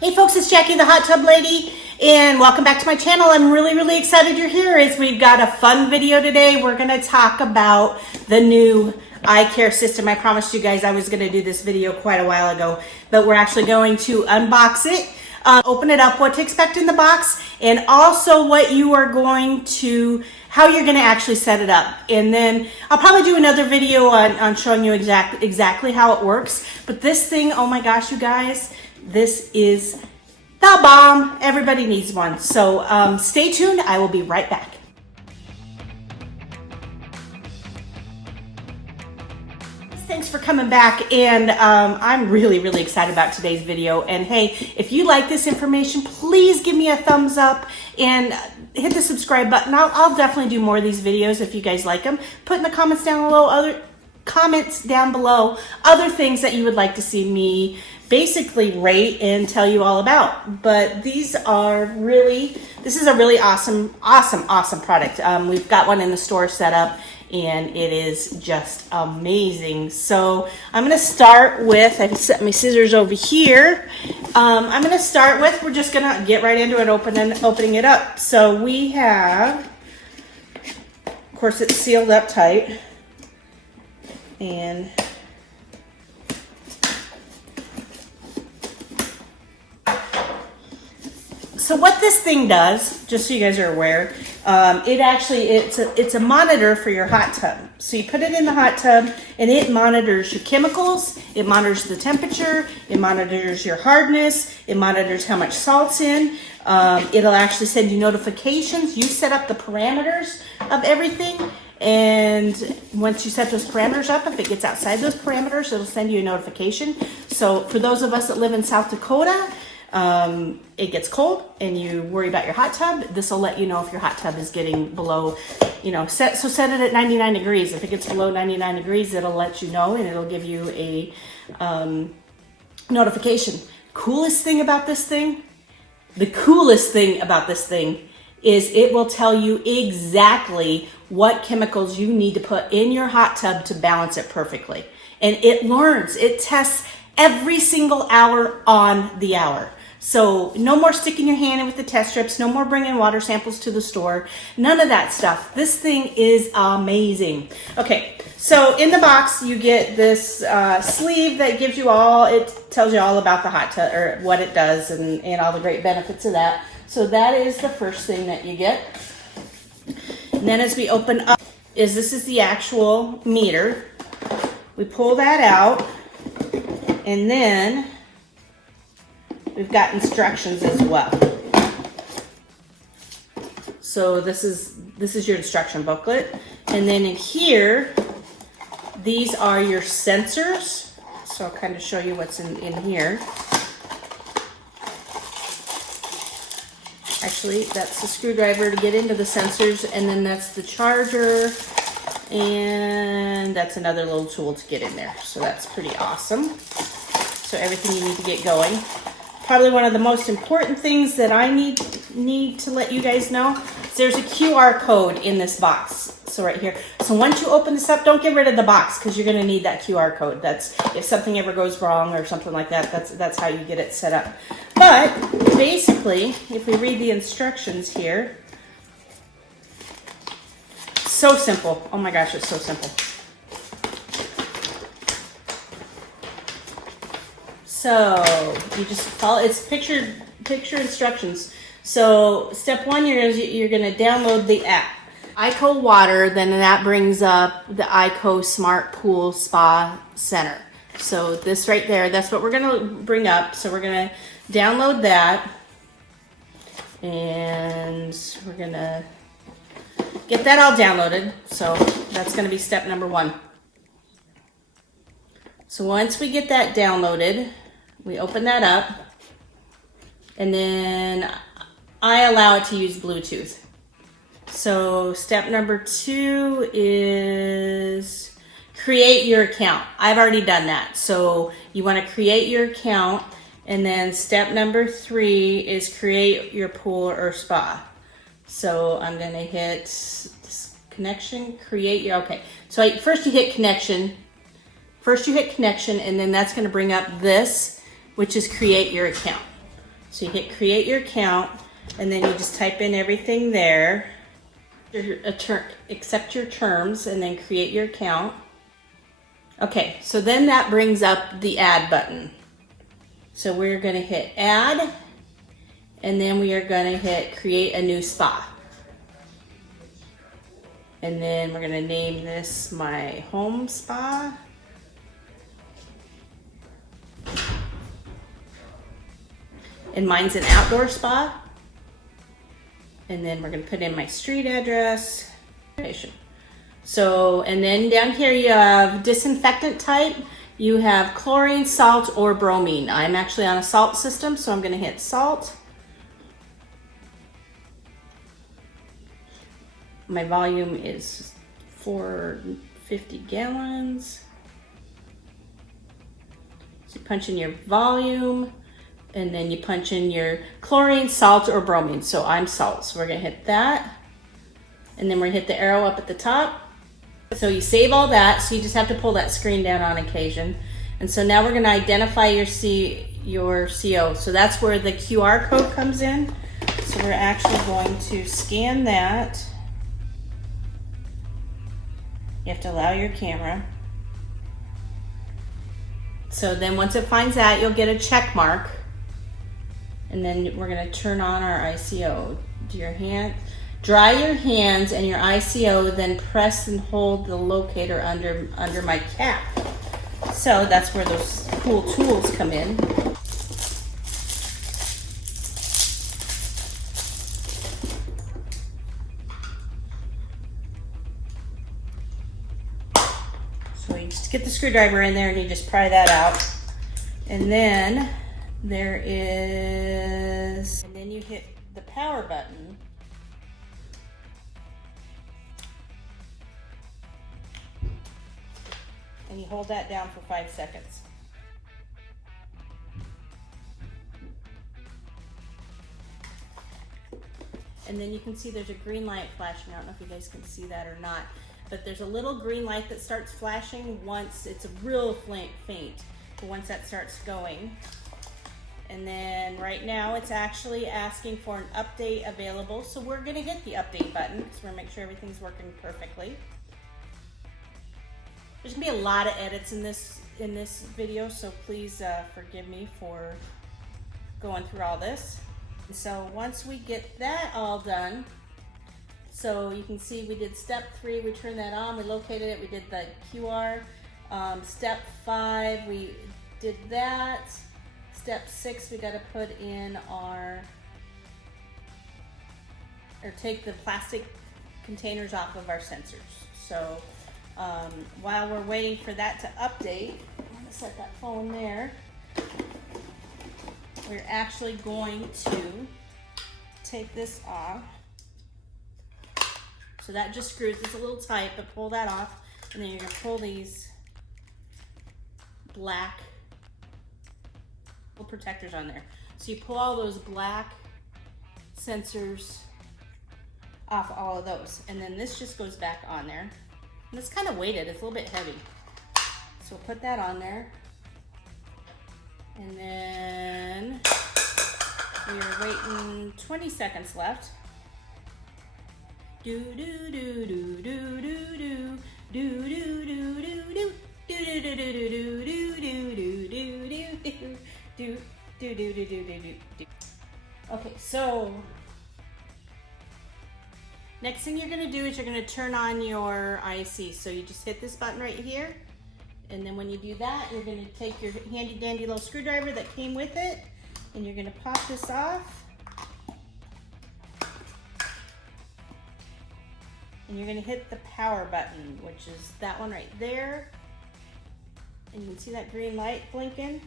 Hey folks, it's Jackie the Hot Tub Lady, and welcome back to my channel. I'm really excited you're here as we've got a fun video today. We're gonna talk about the new iCare system. I promised you guys I was gonna do this video quite a while ago, but we're actually going to unbox it, open it up, what to expect in the box, and also what you are going to, how you're gonna actually set it up. And then I'll probably do another video on showing you exactly how it works. But this thing, oh my gosh, you guys, this is the bomb. Everybody needs one. So stay tuned. I will be right back. Thanks for coming back, and I'm really excited about today's video. And hey, if you like this information, please give me a thumbs up and hit the subscribe button. I'll definitely do more of these videos if you guys like them. Put in the comments down below other things that you would like to see me basically rate and tell you all about. But this is a really awesome product. We've got one in the store set up, and it is just amazing. So I'm gonna start with, I've set my scissors over here. I'm gonna start with, we're just gonna get right into it, opening it up. So we have, of course it's sealed up tight. And so what this thing does, just so you guys are aware, it's a monitor for your hot tub. So you put it in the hot tub and it monitors your chemicals, it monitors the temperature, it monitors your hardness, it monitors how much salt's in. It'll actually send you notifications. You set up the parameters of everything, and once you set those parameters up, if it gets outside those parameters, it'll send you a notification. So for those of us that live in South Dakota, it gets cold and you worry about your hot tub, this will let you know if your hot tub is getting below, set it at 99 degrees. If it gets below 99 degrees, it'll let you know, and it'll give you a notification. The coolest thing about this thing is it will tell you exactly what chemicals you need to put in your hot tub to balance it perfectly. And it tests every single hour on the hour. So no more sticking your hand in with the test strips, no more bringing water samples to the store, none of that stuff. This thing is amazing. Okay, so in the box you get this sleeve that gives you it tells you all about the hot tub, or what it does, and all the great benefits of that. So that is the first thing that you get. And then as we open up, this is the actual meter. We pull that out, and then we've got instructions as well. So this is your instruction booklet. And then in here, these are your sensors. So I'll kind of show you what's in here. Actually, that's the screwdriver to get into the sensors, and then that's the charger, and that's another little tool to get in there. So that's pretty awesome. So everything you need to get going. Probably one of the most important things that I need to let you guys know is there's a QR code in this box. So right here. So once you open this up, don't get rid of the box, because you're going to need that QR code. That's if something ever goes wrong or something like that. That's how you get it set up. But basically, if we read the instructions here, so simple. Oh my gosh, it's so simple. So you just follow, it's picture instructions. So step one, you're gonna download the app. iCare Water, then that brings up the iCare Smart Pool Spa Center. So this right there, that's what we're gonna bring up. So we're gonna download that, and we're gonna get that all downloaded. So that's gonna be step number one. So once we get that downloaded, we open that up, and then I allow it to use Bluetooth. So step number two is create your account. I've already done that. So you want to create your account, and then step number three is create your pool or spa. So I'm going to hit this connection, create your, okay. So first you hit connection, and then that's going to bring up this, which is create your account. So you hit create your account, and then you just type in everything there. Accept your terms, and then create your account. Okay, so then that brings up the add button. So we're gonna hit add, and then we are gonna hit create a new spa. And then we're gonna name this my home spa. And mine's an outdoor spa. And then we're gonna put in my street address. So, and then down here you have disinfectant type. You have chlorine, salt, or bromine. I'm actually on a salt system, so I'm gonna hit salt. My volume is 450 gallons. So you punch in your volume, and then you punch in your chlorine, salt, or bromine. So I'm salt, so we're gonna hit that. And then we're gonna hit the arrow up at the top. So you save all that, so you just have to pull that screen down on occasion. And so now we're gonna identify your CO. So that's where the QR code comes in. So we're actually going to scan that. You have to allow your camera. So then once it finds that, you'll get a check mark. And then we're gonna turn on our ICO. Dry your hands and your ICO, then press and hold the locator under my cap. So that's where those cool tools come in. So you just get the screwdriver in there and you just pry that out. And then and then you hit the power button. And you hold that down for 5 seconds. And then you can see there's a green light flashing. I don't know if you guys can see that or not, but there's a little green light that starts flashing once it's a real faint, but once that starts going. And then right now it's actually asking for an update available. So we're gonna hit the update button because we're gonna make sure everything's working perfectly. There's gonna be a lot of edits in this video, so please forgive me for going through all this. So once we get that all done, so you can see we did step 3, we turned that on, we located it, we did the QR. Step 5, we did that. Step 6, we gotta put in take the plastic containers off of our sensors. So while we're waiting for that to update, I'm gonna set that phone there. We're actually going to take this off. So that just screws, it's a little tight, but pull that off. And then you're gonna pull these black protectors on there. So you pull all those black sensors off all of those. And then this just goes back on there. And it's kind of weighted, it's a little bit heavy. So we'll put that on there. And then we're waiting 20 seconds left. Do do do do do do do do do do do do do do do do do do do do. Okay, so next thing you're gonna do is you're gonna turn on your IC. So you just hit this button right here, and then when you do that, you're gonna take your handy dandy little screwdriver that came with it, and you're gonna pop this off, and you're gonna hit the power button, which is that one right there, and you can see that green light blinking.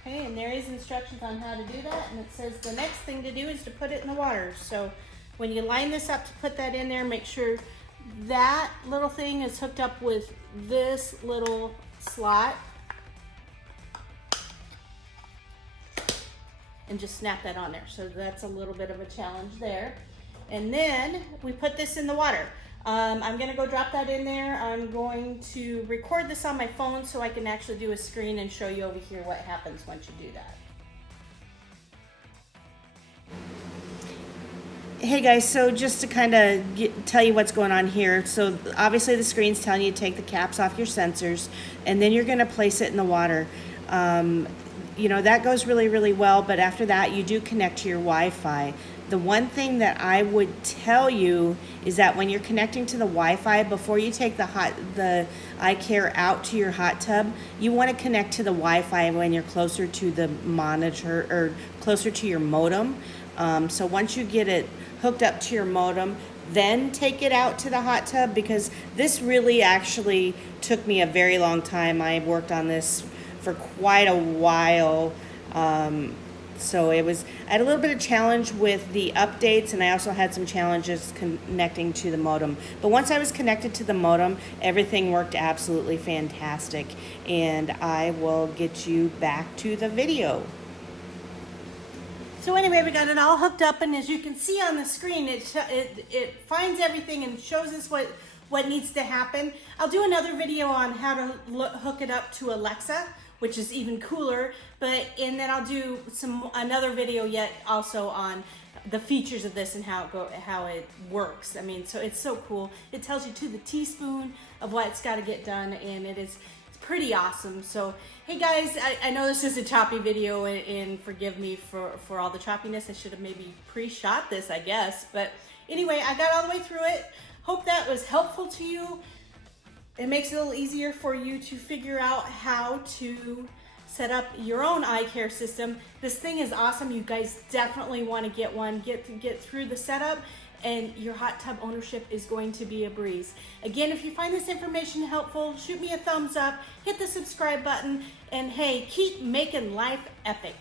Okay, and there is instructions on how to do that, and it says the next thing to do is to put it in the water. So when you line this up to put that in there, make sure that little thing is hooked up with this little slot, and just snap that on there. So that's a little bit of a challenge there. And then we put this in the water. I'm gonna go drop that in there. I'm going to record this on my phone so I can actually do a screen and show you over here what happens once you do that. Hey guys, so just to kind of tell you what's going on here. So obviously the screen's telling you to take the caps off your sensors, and then you're going to place it in the water. You know, that goes really, really well, but after that you do connect to your Wi-Fi. The one thing that I would tell you is that when you're connecting to the Wi-Fi, before you take the iCare out to your hot tub, you want to connect to the Wi-Fi when you're closer to the monitor or closer to your modem. So once you get it hooked up to your modem, then take it out to the hot tub, because this really actually took me a very long time. I worked on this for quite a while. So I had a little bit of challenge with the updates, and I also had some challenges connecting to the modem. But once I was connected to the modem, everything worked absolutely fantastic. And I will get you back to the video. So anyway, we got it all hooked up, and as you can see on the screen, it finds everything and shows us what needs to happen. I'll do another video on how to hook it up to Alexa, which is even cooler. And then I'll do another video yet also on the features of this and how it works. I mean, so it's so cool. It tells you to the teaspoon of what's got to get done, and it's pretty awesome. So hey guys, I know this is a choppy video, and forgive me for all the choppiness. I should have maybe pre-shot this, I guess. But anyway, I got all the way through it. Hope that was helpful to you. It makes it a little easier for you to figure out how to set up your own iCare system. This thing is awesome. You guys definitely want to get one. Get through the setup, and your hot tub ownership is going to be a breeze. Again, if you find this information helpful, shoot me a thumbs up, hit the subscribe button, and hey, keep making life epic.